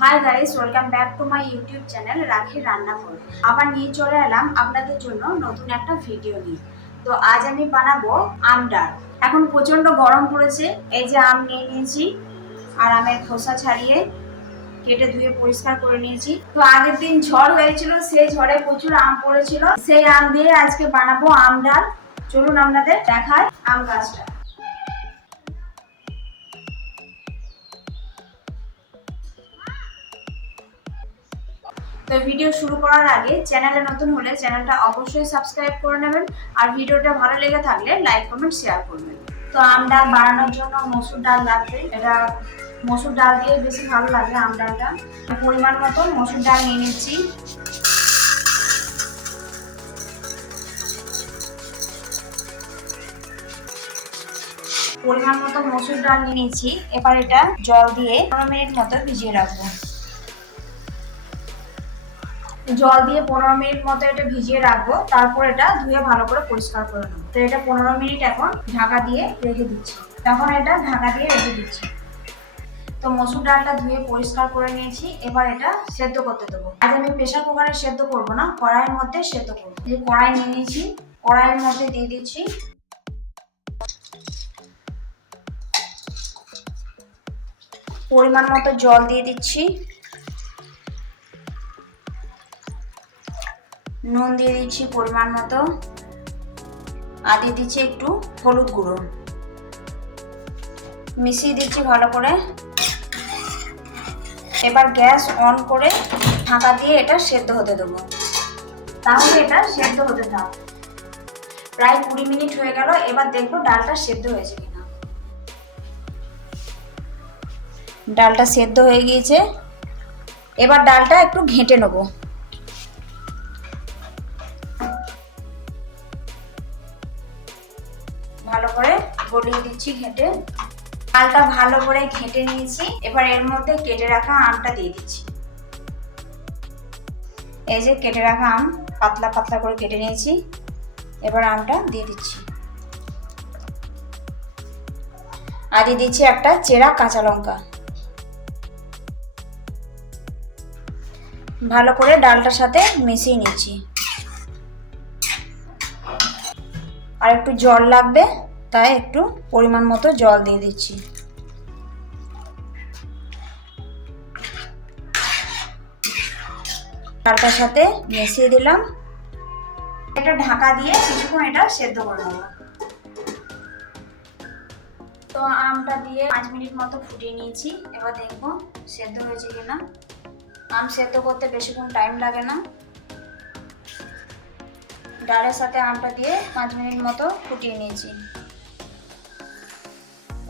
Hi guys welcome back to my YouTube channel Rakhi রান্নাঘর আবার নিয়ে চলে এলাম আপনাদের জন্য নতুন একটা ভিডিও নিয়ে। তো আজ আমি বানাবো আম ডাল। এখন প্রচণ্ড গরম পড়েছে, এই যে আম নিয়ে নিয়েছি, আর আমের খোসা ছাড়িয়ে কেটে ধুয়ে পরিষ্কার করে নিয়েছি। তো আগের দিন ঝড় হয়েছিল, সেই ঝড়ে প্রচুর আম পড়েছিল। সেই আম দিয়ে আজকে বানাবো আম ডাল। চলুন আপনাদের দেখায় আম গাছটা। তো ভিডিও শুরু করার আগে চ্যানেলে নতুন হলে চ্যানেলটা অবশ্যই সাবস্ক্রাইব করে নেবেন। আর ভিডিওটা ভালো লেগে থাকলে লাইক কমেন্ট শেয়ার করবেন। তো আম ডাল বানানোর জন্য মসুর ডাল লাগবে। এটা মসুর ডাল দিয়ে বেশি ভালো লাগে আম ডালটা। পরিমাণ মতো মসুর ডাল নিয়ে নিচ্ছি। পরিমাণ মতো মসুর ডাল নিয়ে নিয়েছি এবার এটা জল দিয়ে পনেরো মিনিট মতো ভিজিয়ে রাখব। জল দিয়ে পনেরো মিনিট মতো এটা ভিজিয়ে রাখব, তারপর এটা ধুয়ে ভালো করে পরিষ্কার করে নেব। তো এটা পনেরো মিনিট এখন ঢাকা দিয়ে রেখে দিচ্ছি। তখন এটা ঢাকা দিয়ে রেখে দিচ্ছি। তো মসুর ডালটা ধুয়ে পরিষ্কার করে নিয়েছি, এবার এটা সেদ্ধ করতে দেবো। আজ আমি প্রেশার কুকারে সেদ্ধ করব না, কড়াইয়ের মধ্যে সেদ্ধ করব। যে কড়াই নিয়ে নিয়েছি, কড়াইয়ের মধ্যে দিয়ে দিচ্ছি। পরিমাণ মতো জল দিয়ে দিচ্ছি। নুন দিয়ে দিচ্ছি পরিমাণ মতো। আর দিয়ে দিচ্ছি একটু হলুদ গুঁড়ো। মিশিয়ে দিচ্ছি ভালো করে। এবার গ্যাস অন করে ঢাকা দিয়ে এটা সেদ্ধ হতে দেবো। তাহলে এটা সেদ্ধ হতে থাক। প্রায় কুড়ি মিনিট হয়ে গেল, এবার দেখব ডালটা সেদ্ধ হয়েছে কিনা। ডালটা সেদ্ধ হয়ে গিয়েছে। এবার ডালটা একটু ঘেঁটে নেব। ভালো করে গলিয়ে দিচ্ছি ঘেঁটে। ডালটা ভালো করে ঘেঁটে নিয়েছি। এবার এর মধ্যে কেটে রাখা আমটা দিয়ে দিচ্ছি। এই যে কেটে রাখা আম, পাতলা পাতলা করে কেটে নিয়েছি। এবার আমটা দিয়ে দিচ্ছি। আর দিয়ে দিচ্ছি একটা চেরা কাঁচা লঙ্কা। ভালো করে ডালটার সাথে মিশিয়ে নিচ্ছি। আর একটু জল লাগবে, তাই একটু পরিমাণ মতো জল দিয়ে দিচ্ছি। ডালটার সাথে মিশিয়ে দিলাম। এটা ঢাকা দিয়ে কিছুক্ষণ এটা সেদ্ধ করে নেব। তো আমটা দিয়ে পাঁচ মিনিট মতো ফুটিয়ে নিয়েছি। এবার দেখব সেদ্ধ হয়েছে কিনা। আম সেদ্ধ করতে বেশিক্ষণ টাইম লাগে না। ডালের সাথে আমটা দিয়ে পাঁচ মিনিট মতো ফুটিয়ে নিয়েছি।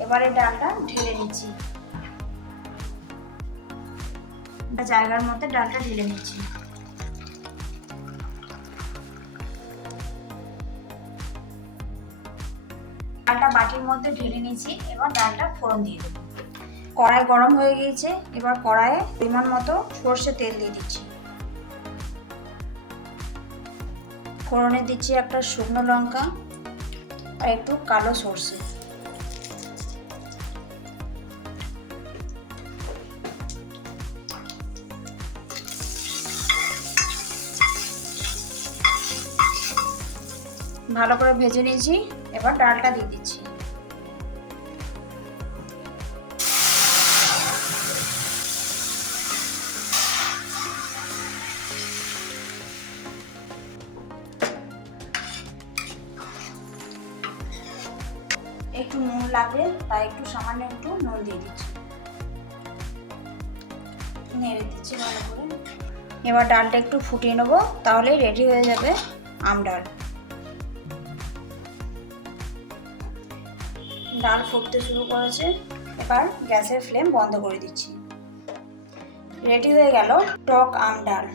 এবারে ডালটা ঢেলে নিচ্ছি। জায়গার মধ্যে ডালটা ঢেলে নিচ্ছি। ডালটা বাটির মধ্যে ঢেলে নিয়েছি, এবার ডালটা ফোড়ন দিয়ে দেবো। কড়াই গরম হয়ে গিয়েছে, এবার কড়াইয়ে পরিমাণ মতো সর্ষে তেল দিয়ে দিচ্ছি। ফোড়নে দিচ্ছি একটা শুকনো লঙ্কা আর একটু কালো সর্ষে। ভালো করে ভেজে নিয়েছি, এবার ডালটা দিয়ে দিচ্ছি। একটু নুন লাগবে তাই একটু সামান্য একটু নুন দিয়ে দিচ্ছি। নেড়ে দিচ্ছি ভালো করে। এবার ডালটা একটু ফুটিয়ে নেব তাহলেই রেডি হয়ে যাবে আম ডাল। ডাল ফুটতে শুরু করেছে, এবার গ্যাসের ফ্লেম বন্ধ করে দিচ্ছি। রেডি হয়ে গেল টক আম ডাল।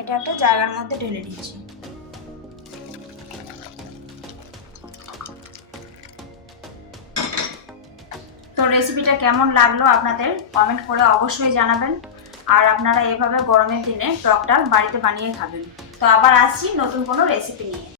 এটা একটা জায়গার মধ্যে ঢেলে দিচ্ছি। রেসিপিটা কেমন লাগল আপনাদের কমেন্ট করে অবশ্যই জানাবেন। আর আপনারা এভাবে গরমের দিনে টক ডাল বাড়িতে বানিয়ে খাবেন। তো আবার আসছি নতুন কোনো রেসিপি নিয়ে।